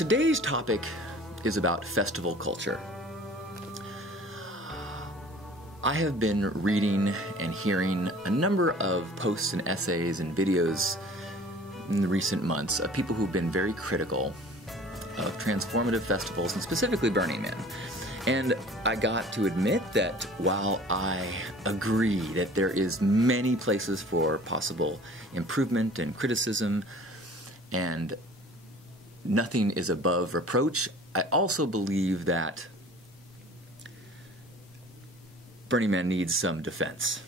Today's topic is about festival culture. I have been reading and hearing a number of posts and essays and videos in the recent months of people who've been very critical of transformative festivals and specifically Burning Man. And I got to admit that while I agree that there is many places for possible improvement and criticism and nothing is above reproach, I also believe that Burning Man needs some defense.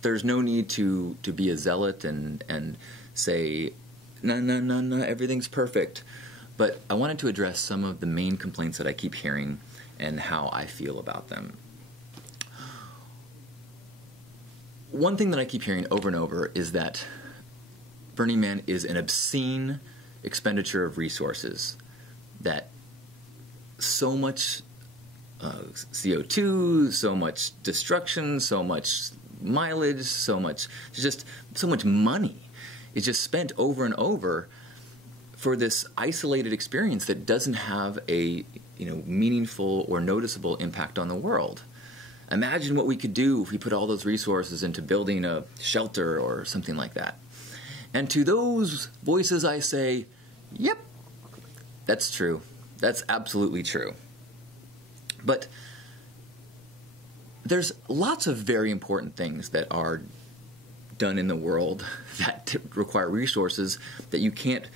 There's no need to be a zealot and say, no, everything's perfect. But I wanted to address some of the main complaints that I keep hearing and how I feel about them. One thing that I keep hearing over and over is that Burning Man is an obscene expenditure of resources, that so much CO2, so much destruction, so much mileage, so much money is just spent over and over for this isolated experience that doesn't have a meaningful or noticeable impact on the world. Imagine what we could do if we put all those resources into building a shelter or something like that. And to those voices I say, yep, that's true. That's absolutely true. But there's lots of very important things that are done in the world that require resources that you can't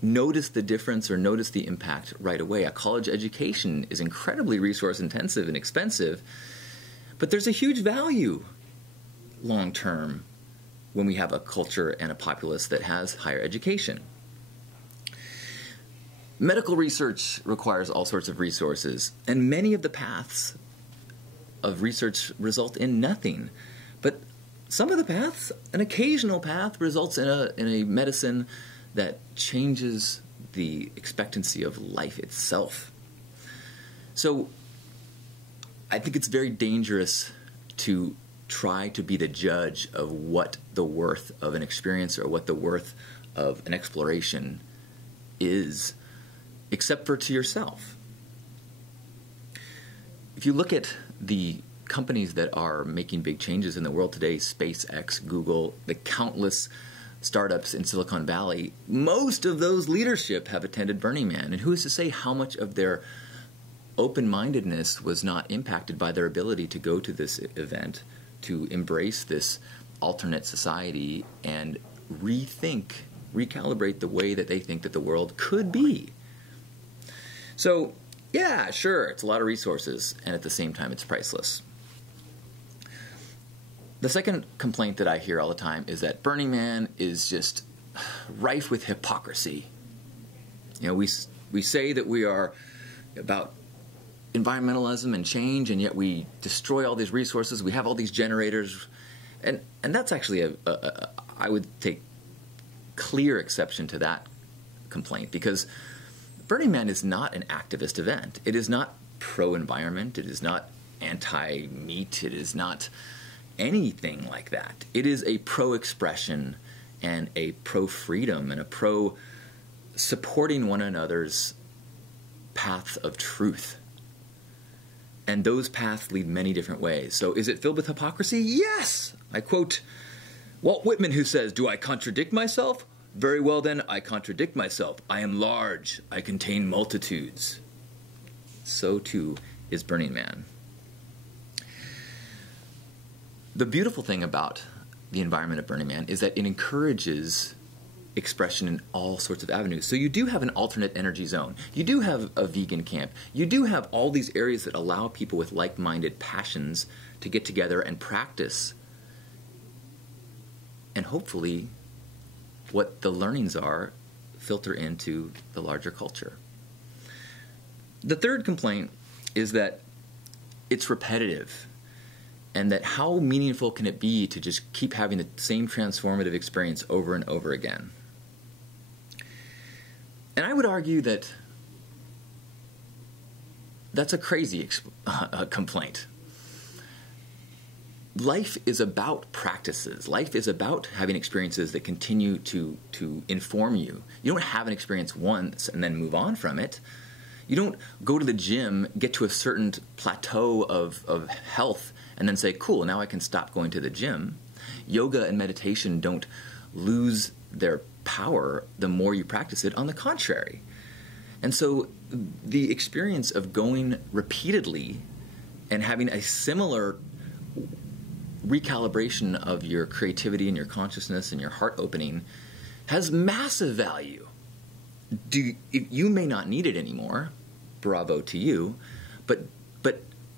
notice the difference or notice the impact right away. A college education is incredibly resource intensive and expensive, but there's a huge value long term when we have a culture and a populace that has higher education. Medical research requires all sorts of resources, and many of the paths of research result in nothing. But some of the paths, an occasional path, results in a medicine that changes the expectancy of life itself. So I think it's very dangerous to try to be the judge of what the worth of an experience or what the worth of an exploration is, except for to yourself. If you look at the companies that are making big changes in the world today, SpaceX, Google, the countless startups in Silicon Valley, most of those leadership have attended Burning Man. And who is to say how much of their open-mindedness was not impacted by their ability to go to this event, to embrace this alternate society and recalibrate the way that they think that the world could be. So, yeah, sure, it's a lot of resources, and at the same time, it's priceless. The second complaint that I hear all the time is that Burning Man is just rife with hypocrisy. We say that we are about environmentalism and change, and yet we destroy all these resources. We have all these generators, and that's actually I would take clear exception to that complaint, because Burning Man is not an activist event. It is not pro-environment. It is not anti-meat. It is not anything like that. It is a pro-expression and a pro-freedom and a pro-supporting one another's paths of truth. And those paths lead many different ways. So is it filled with hypocrisy? Yes! I quote Walt Whitman, who says, "Do I contradict myself? Very well then, I contradict myself. I am large. I contain multitudes." So too is Burning Man. The beautiful thing about the environment of Burning Man is that it encourages expression in all sorts of avenues. So you do have an alternate energy zone. You do have a vegan camp. You do have all these areas that allow people with like-minded passions to get together and practice. And hopefully, what the learnings are filter into the larger culture. The third complaint is that it's repetitive, and that how meaningful can it be to just keep having the same transformative experience over and over again? And I would argue that that's a crazy complaint. life is about practices. Life is about having experiences that continue to inform you. You don't have an experience once and then move on from it. You don't go to the gym, get to a certain plateau of health, and then say, cool, now I can stop going to the gym. Yoga and meditation don't lose their power the more you practice it. On the contrary. And so the experience of going repeatedly and having a similar recalibration of your creativity and your consciousness and your heart opening has massive value. You may not need it anymore, bravo to you, but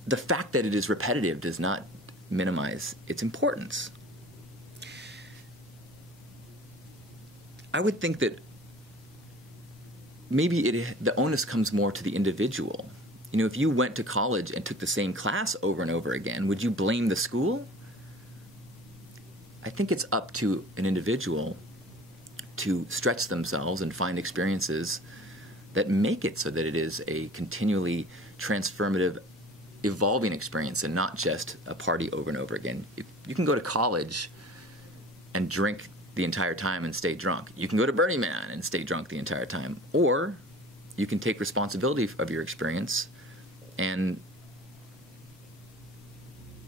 the fact that it is repetitive does not minimize its importance. I would think that maybe the onus comes more to the individual. You know, if you went to college and took the same class over and over again, would you blame the school? I think it's up to an individual to stretch themselves and find experiences that make it so that it is a continually transformative, evolving experience and not just a party over and over again. You can go to college and drink the entire time and stay drunk. You can go to Burning Man and stay drunk the entire time. Or you can take responsibility of your experience and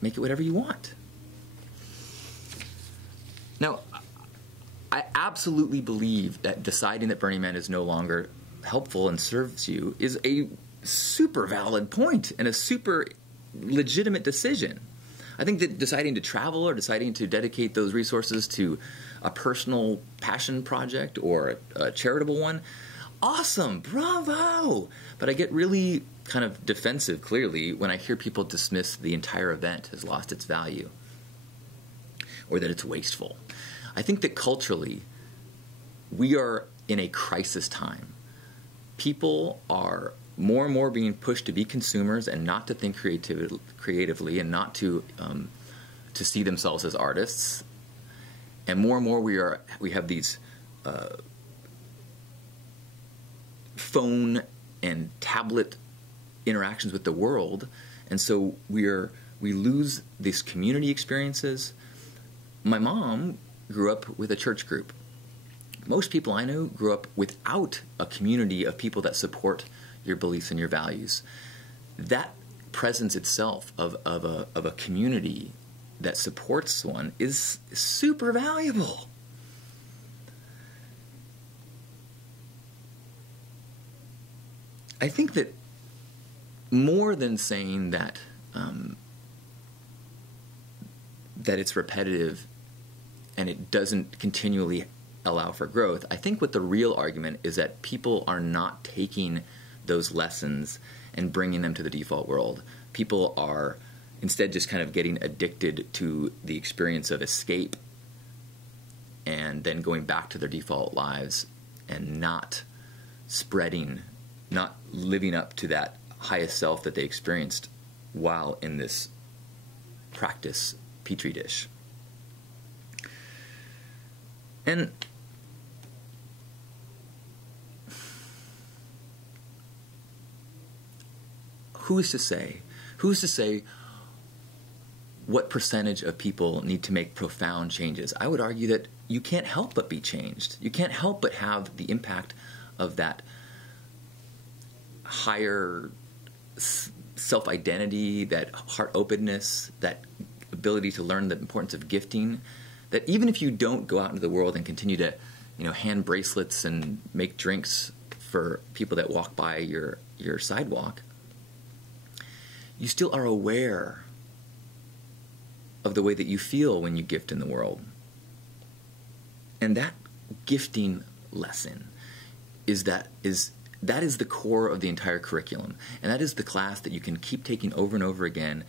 make it whatever you want. Now, I absolutely believe that deciding that Burning Man is no longer helpful and serves you is a super valid point and a super legitimate decision. I think that deciding to travel or deciding to dedicate those resources to a personal passion project or a charitable one, awesome, bravo! But I get really kind of defensive, clearly, when I hear people dismiss the entire event has lost its value or that it's wasteful. I think that culturally, we are in a crisis time. People are more and more being pushed to be consumers and not to think creatively and not to see themselves as artists. And more we have these phone and tablet interactions with the world, and so we lose these community experiences. My mom grew up with a church group. Most people I know grew up without a community of people that support your beliefs and your values. That presence itself of a community that supports one is super valuable. I think that more than saying that that it's repetitive and it doesn't continually allow for growth, I think what the real argument is that people are not taking those lessons and bringing them to the default world. People are instead just kind of getting addicted to the experience of escape and then going back to their default lives and not spreading, not living up to that highest self that they experienced while in this practice petri dish. And who's to say what percentage of people need to make profound changes? I would argue that you can't help but be changed. You can't help but have the impact of that higher self-identity, that heart openness, that ability to learn the importance of gifting, that even if you don't go out into the world and continue to, hand bracelets and make drinks for people that walk by your sidewalk, you still are aware of the way that you feel when you gift in the world. And that gifting lesson is the core of the entire curriculum. And that is the class that you can keep taking over and over again.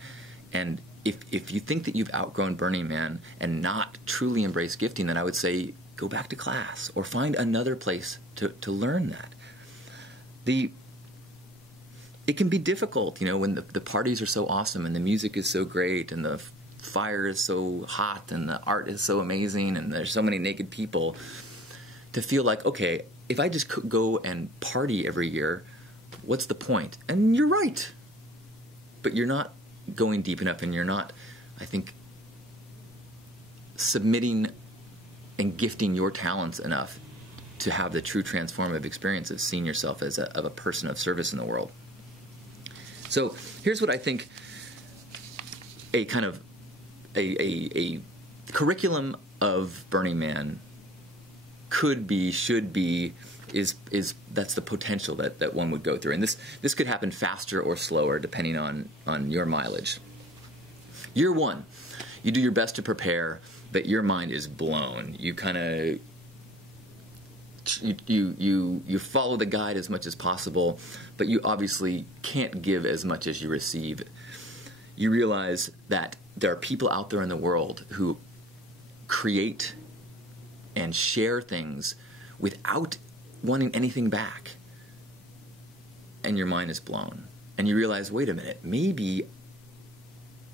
And if you think that you've outgrown Burning Man and not truly embrace gifting, then I would say go back to class or find another place to learn that. It can be difficult, when the parties are so awesome and the music is so great and the fire is so hot and the art is so amazing and there's so many naked people, to feel like, okay, if I just could go and party every year, what's the point? And you're right. But you're not going deep enough, and you're not, I think, submitting and gifting your talents enough to have the true transformative experience of seeing yourself as a person of service in the world. So here's what I think a kind of a curriculum of Burning Man could be, should be, is that's the potential that one would go through. And this could happen faster or slower depending on your mileage. Year one, you do your best to prepare, but your mind is blown. You kind of you follow the guide as much as possible, but you obviously can't give as much as you receive. You realize that there are people out there in the world who create and share things without wanting anything back. And your mind is blown. And you realize, wait a minute, maybe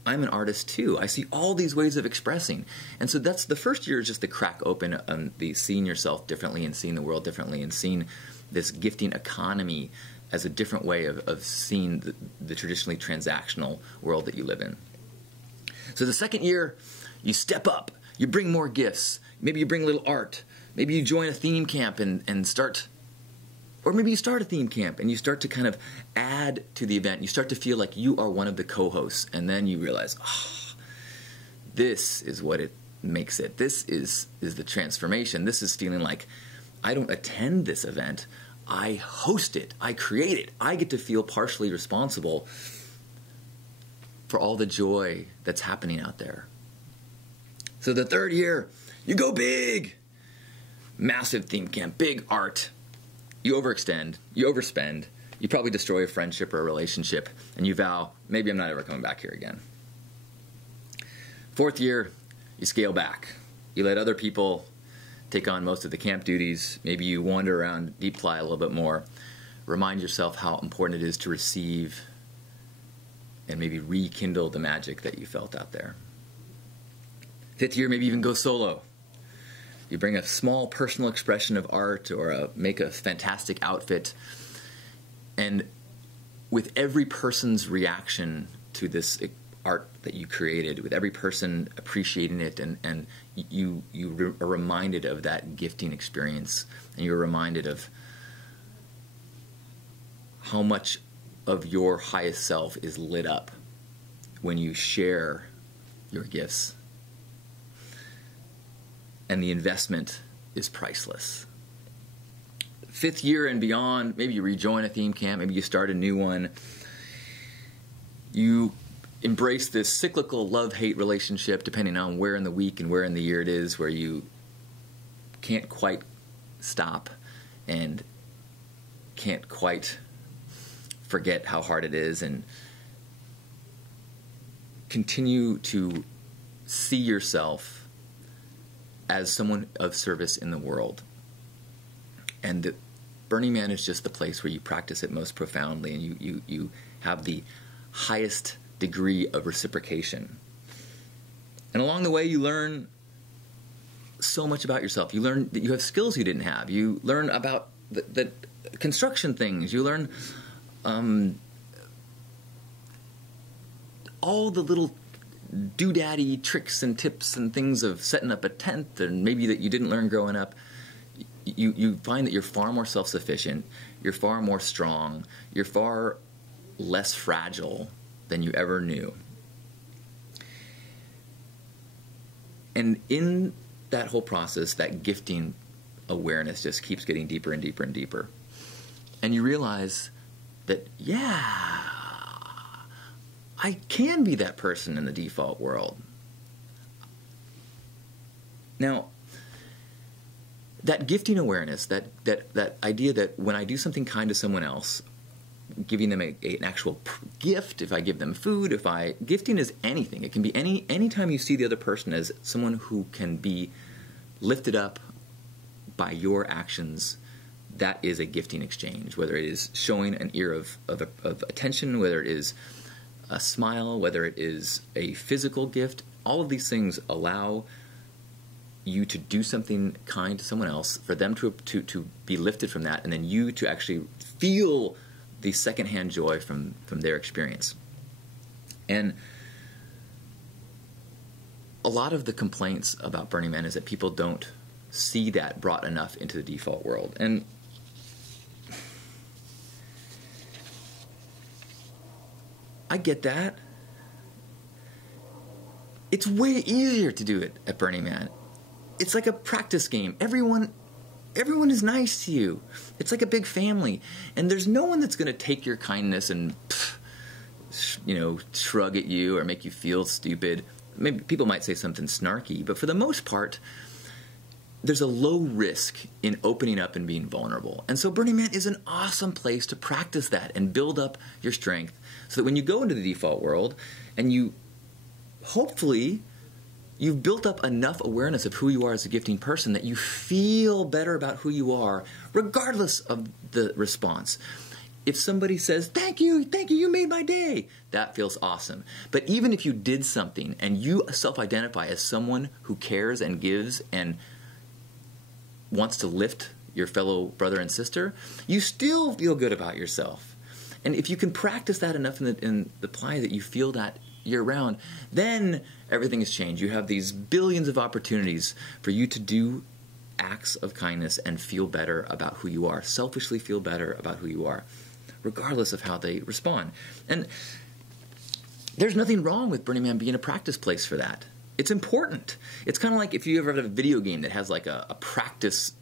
I'm an artist too. I see all these ways of expressing. And so that's the first year, is just the crack open on the seeing yourself differently and seeing the world differently and seeing this gifting economy as a different way of seeing the traditionally transactional world that you live in. So the second year, you step up. You bring more gifts. Maybe you bring a little art. Maybe you join a theme camp and start, or maybe you start a theme camp and you start to kind of add to the event. You start to feel like you are one of the co-hosts, and then you realize, oh, this is what it makes it. This is the transformation. This is feeling like I don't attend this event. I host it. I create it. I get to feel partially responsible for all the joy that's happening out there. So the third year, you go big. Massive theme camp, big art. You overextend, you overspend, you probably destroy a friendship or a relationship, and you vow, maybe I'm not ever coming back here again. Fourth year, you scale back. You let other people take on most of the camp duties. Maybe you wander around Deep Fly a little bit more. Remind yourself how important it is to receive and maybe rekindle the magic that you felt out there. Fifth year, maybe even go solo. You bring a small personal expression of art or make a fantastic outfit. And with every person's reaction to this art that you created, with every person appreciating it, and you are reminded of that gifting experience, and you're reminded of how much of your highest self is lit up when you share your gifts. And the investment is priceless. Fifth year and beyond, maybe you rejoin a theme camp, maybe you start a new one. You embrace this cyclical love-hate relationship, depending on where in the week and where in the year it is, where you can't quite stop and can't quite forget how hard it is, and continue to see yourself as someone of service in the world. And the Burning Man is just the place where you practice it most profoundly, and you have the highest degree of reciprocation. And along the way, you learn so much about yourself. You learn that you have skills you didn't have. You learn about the construction things. You learn all the little doodaddy tricks and tips and things of setting up a tent, and maybe that you didn't learn growing up. You find that you're far more self-sufficient, you're far more strong, you're far less fragile than you ever knew. And in that whole process, that gifting awareness just keeps getting deeper and deeper and deeper. And you realize that, yeah, I can be that person in the default world. Now, that gifting awareness, that idea that when I do something kind to someone else, giving them an actual gift, if I give them food, gifting is anything. It can be any time you see the other person as someone who can be lifted up by your actions, that is a gifting exchange, whether it is showing an ear of attention, whether it is a smile, whether it is a physical gift. All of these things allow you to do something kind to someone else, for them to be lifted from that, and then you to actually feel the secondhand joy from their experience. And a lot of the complaints about Burning Man is that people don't see that brought enough into the default world. And I get that. It's way easier to do it at Burning Man. It's like a practice game. Everyone is nice to you. It's like a big family. And there's no one that's going to take your kindness and, shrug at you or make you feel stupid. Maybe people might say something snarky, but for the most part, there's a low risk in opening up and being vulnerable. And so Burning Man is an awesome place to practice that and build up your strength so that when you go into the default world and hopefully you've built up enough awareness of who you are as a gifting person that you feel better about who you are regardless of the response. If somebody says, thank you, you made my day, that feels awesome. But even if you did something and you self-identify as someone who cares and gives and wants to lift your fellow brother and sister, you still feel good about yourself. And if you can practice that enough in the playa that you feel that year-round, then everything has changed. You have these billions of opportunities for you to do acts of kindness and feel better about who you are, selfishly feel better about who you are, regardless of how they respond. And there's nothing wrong with Burning Man being a practice place for that. It's important. It's kind of like if you ever have a video game that has like a practice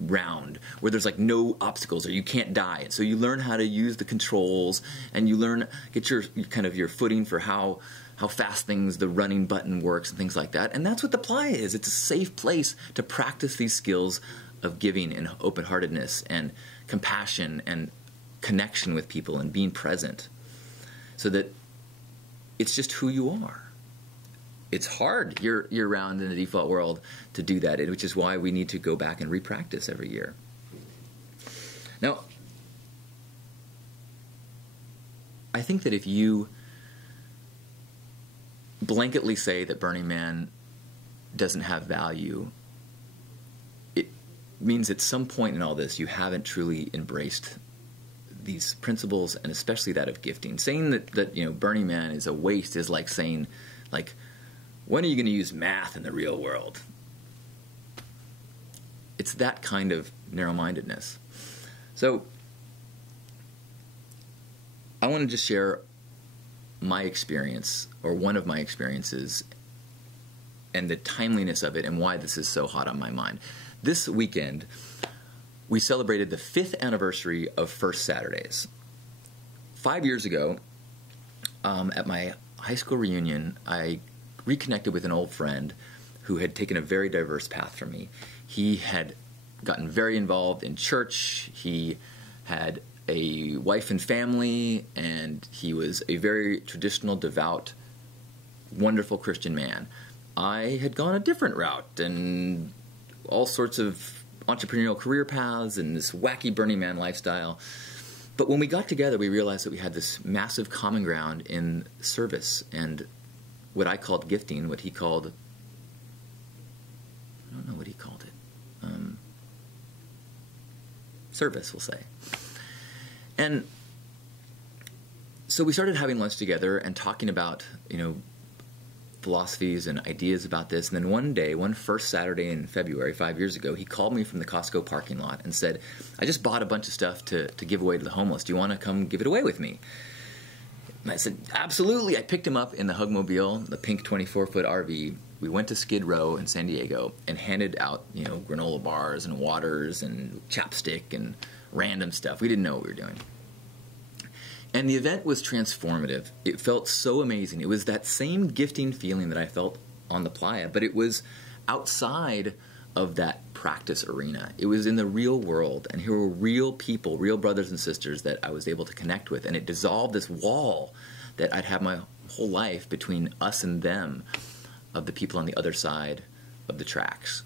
round where there's like no obstacles or you can't die. So you learn how to use the controls and you get your footing for how fast the running button works and things like that. And that's what the playa is. It's a safe place to practice these skills of giving and open-heartedness and compassion and connection with people and being present so that it's just who you are. It's hard year-round in the default world to do that, which is why we need to go back and re-practice every year. Now, I think that if you blanketly say that Burning Man doesn't have value, it means at some point in all this you haven't truly embraced these principles, and especially that of gifting. Saying that Burning Man is a waste is like saying, when are you going to use math in the real world? It's that kind of narrow-mindedness. So I want to just share my experience, or one of my experiences, and the timeliness of it and why this is so hot on my mind. This weekend, we celebrated the 5th anniversary of First Saturdays. 5 years ago, at my high school reunion, I reconnected with an old friend who had taken a very diverse path from me. He had gotten very involved in church. He had a wife and family, and he was a very traditional, devout, wonderful Christian man. I had gone a different route and all sorts of entrepreneurial career paths and this wacky Burning Man lifestyle. But when we got together, we realized that we had this massive common ground in service and what I called gifting, what he called, I don't know what he called it, service, we'll say. And so we started having lunch together and talking about, philosophies and ideas about this. And then one first Saturday in February, 5 years ago, he called me from the Costco parking lot and said, I just bought a bunch of stuff to give away to the homeless. Do you want to come give it away with me? And I said, absolutely. I picked him up in the Hugmobile, the pink 24-foot RV. We went to Skid Row in San Diego and handed out, granola bars and waters and chapstick and random stuff. We didn't know what we were doing. And the event was transformative. It felt so amazing. It was that same gifting feeling that I felt on the playa, but it was outside of that practice arena. It was in the real world, and here were real people, real brothers and sisters that I was able to connect with, and it dissolved this wall that I'd had my whole life between us and them, of the people on the other side of the tracks.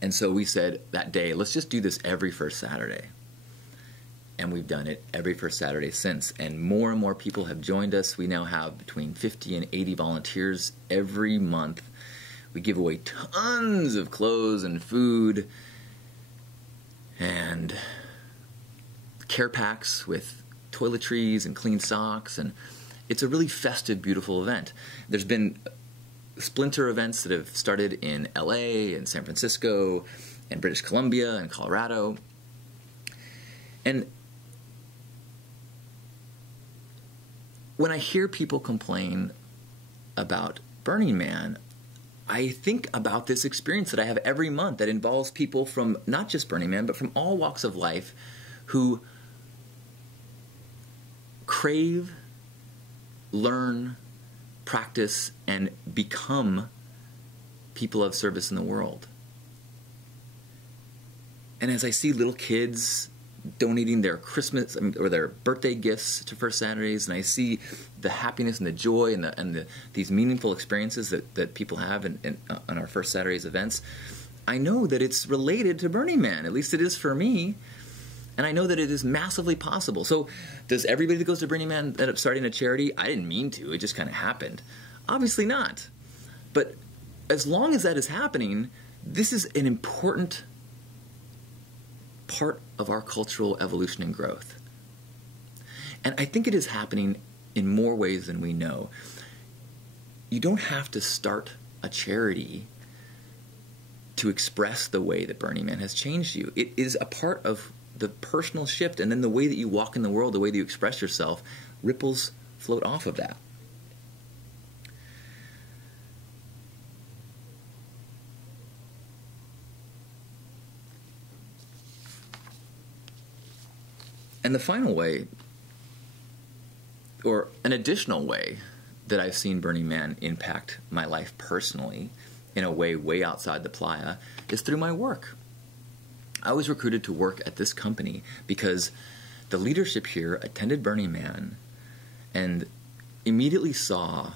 And so we said that day, let's just do this every first Saturday. And we've done it every first Saturday since. And more people have joined us. We now have between 50 and 80 volunteers every month. We give away tons of clothes and food and care packs with toiletries and clean socks. And it's a really festive, beautiful event. There's been splinter events that have started in LA and San Francisco and British Columbia and Colorado. And when I hear people complain about Burning Man, I think about this experience that I have every month that involves people from not just Burning Man, but from all walks of life who crave, learn, practice, and become people of service in the world. And as I see little kids donating their Christmas or their birthday gifts to First Saturdays, and I see the happiness and the joy and these meaningful experiences that people have on our First Saturdays events, I know that it's related to Burning Man. At least it is for me. And I know that it is massively possible. So does everybody that goes to Burning Man end up starting a charity? I didn't mean to. It just kind of happened. Obviously not. But as long as that is happening, this is an important part of our cultural evolution and growth. And I think it is happening in more ways than we know. You don't have to start a charity to express the way that Burning Man has changed you. It is a part of the personal shift, and then the way that you walk in the world, the way that you express yourself, ripples float off of that. And the final way, or an additional way, that I've seen Burning Man impact my life personally in a way outside the playa is through my work. I was recruited to work at this company because the leadership here attended Burning Man and immediately saw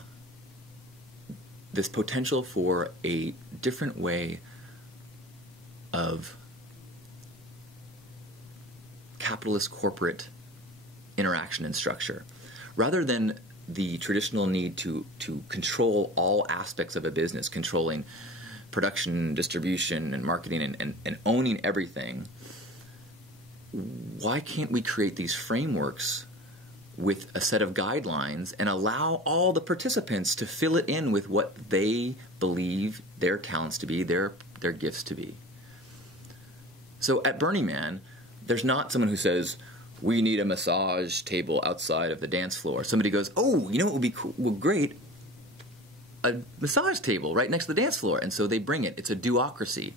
this potential for a different way of capitalist corporate interaction and structure. Rather than the traditional need to control all aspects of a business, controlling production, distribution, and marketing, and owning everything, why can't we create these frameworks with a set of guidelines and allow all the participants to fill it in with what they believe their talents to be, their gifts to be? So at Burning Man, there's not someone who says, we need a massage table outside of the dance floor. Somebody goes, oh, you know what would be cool? Well, great, a massage table right next to the dance floor. And so they bring it. It's a duocracy.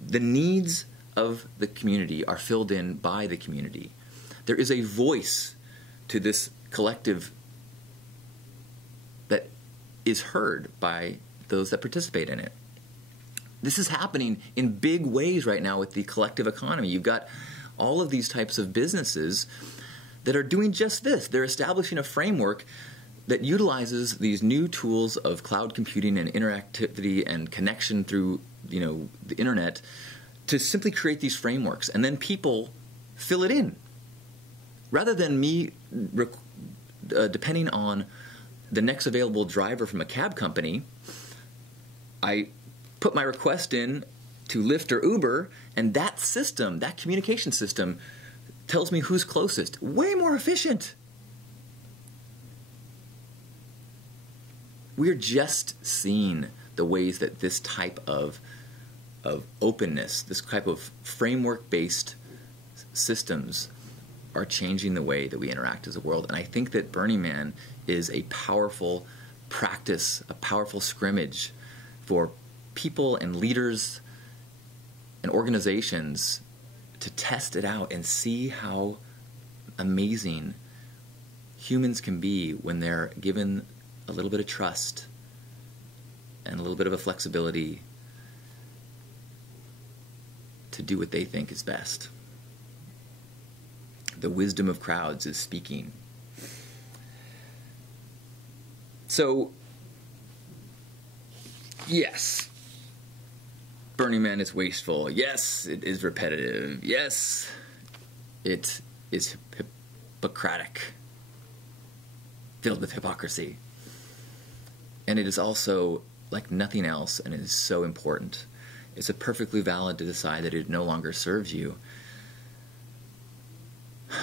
The needs of the community are filled in by the community. There is a voice to this collective that is heard by those that participate in it. This is happening in big ways right now with the collective economy. You've got all of these types of businesses that are doing just this. They're establishing a framework that utilizes these new tools of cloud computing and interactivity and connection through, the internet to simply create these frameworks, and then people fill it in. Rather than me depending on the next available driver from a cab company, I put my request in to Lyft or Uber, and that system, that communication system, tells me who's closest. Way more efficient. We're just seeing the ways that this type of openness, this type of framework-based systems are changing the way that we interact as a world. And I think that Burning Man is a powerful practice, a powerful scrimmage for people and leaders and organizations to test it out and see how amazing humans can be when they're given a little bit of trust and a little bit of a flexibility to do what they think is best. The wisdom of crowds is speaking. So, yes, Burning Man is wasteful. Yes, it is repetitive. Yes, it is Hippocratic, filled with hypocrisy. And it is also like nothing else, and it is so important. It's perfectly valid to decide that it no longer serves you.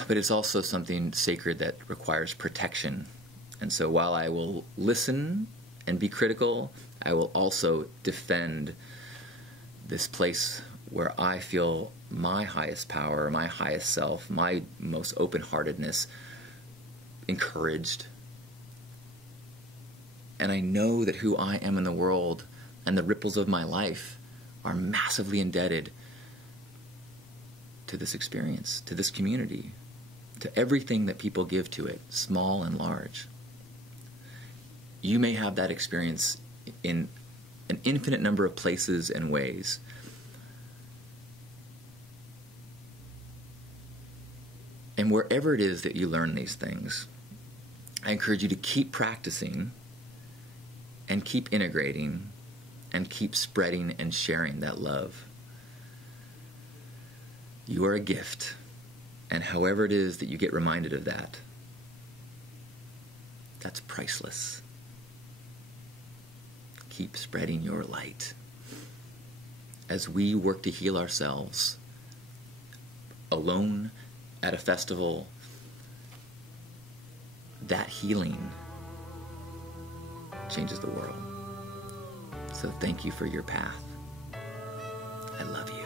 But it's also something sacred that requires protection. And so while I will listen and be critical, I will also defend this place where I feel my highest power, my highest self, my most open-heartedness encouraged. And I know that who I am in the world and the ripples of my life are massively indebted to this experience, to this community, to everything that people give to it, small and large. You may have that experience in an infinite number of places and ways. And wherever it is that you learn these things, I encourage you to keep practicing and keep integrating and keep spreading and sharing that love. You are a gift, and however it is that you get reminded of that, that's priceless. Keep spreading your light. As we work to heal ourselves, alone, at a festival, that healing changes the world. So thank you for your path. I love you.